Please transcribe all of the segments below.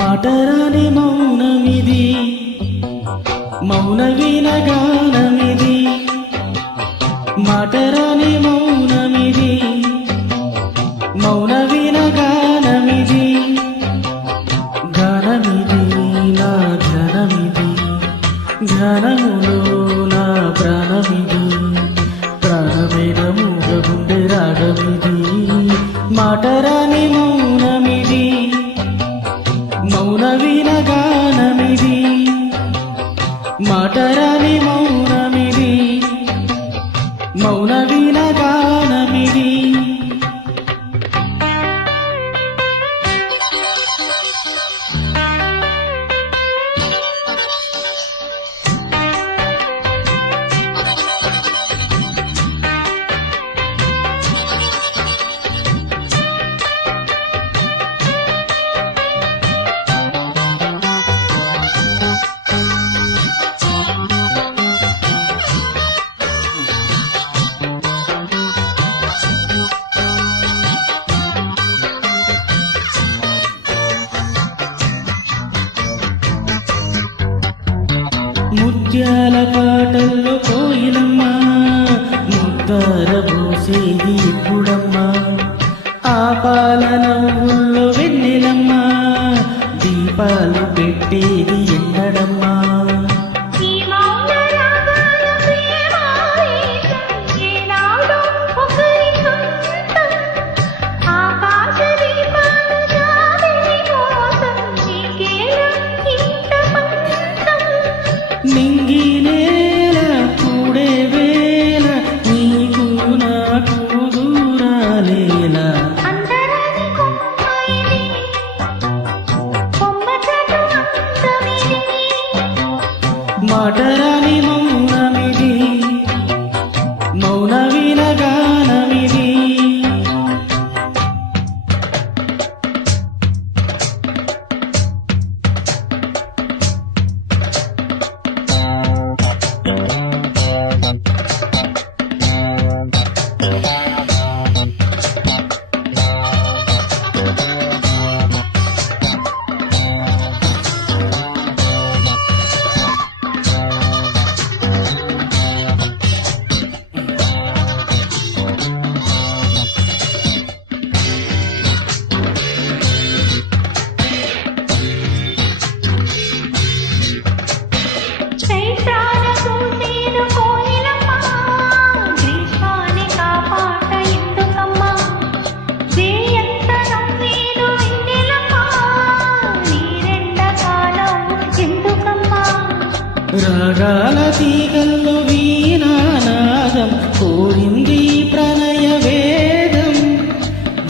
మాటరాని మౌనమిది. మౌన వినగానమిది మాటరాని మౌనమిది. మౌన వినగానమిది ఘనమిది నా ఘనమిది ఘనములో నా ప్రాణమిది. మాటరాని ముత్యాల పాటల్లో పోయినమ్మా ముద్దర పోసేది ఇప్పుడమ్మా. ఆ పాల నవ్వుల్లో దీపాలు పెట్టేది ఎన్నడమ్మా కూడే వేల నీకు నాకు దూరాలేలా. మాటరాని మౌనమిది రాగాల తీగల్లో వీణానాదం కోరింది ప్రణయ వేదం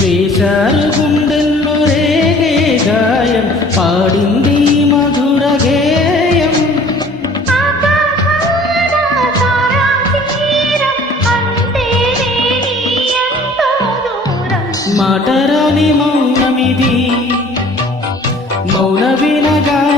వేశారు గుండెల్లో రేగే గాయం పాడింది మధుర గేయం. మాటరాని మౌనమిది మౌన వినగానమిది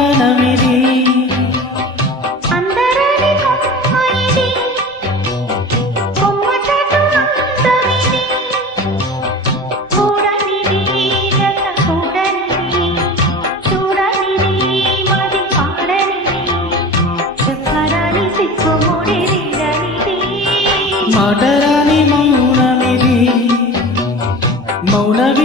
మాటరాని మౌనమిది మౌన వినగా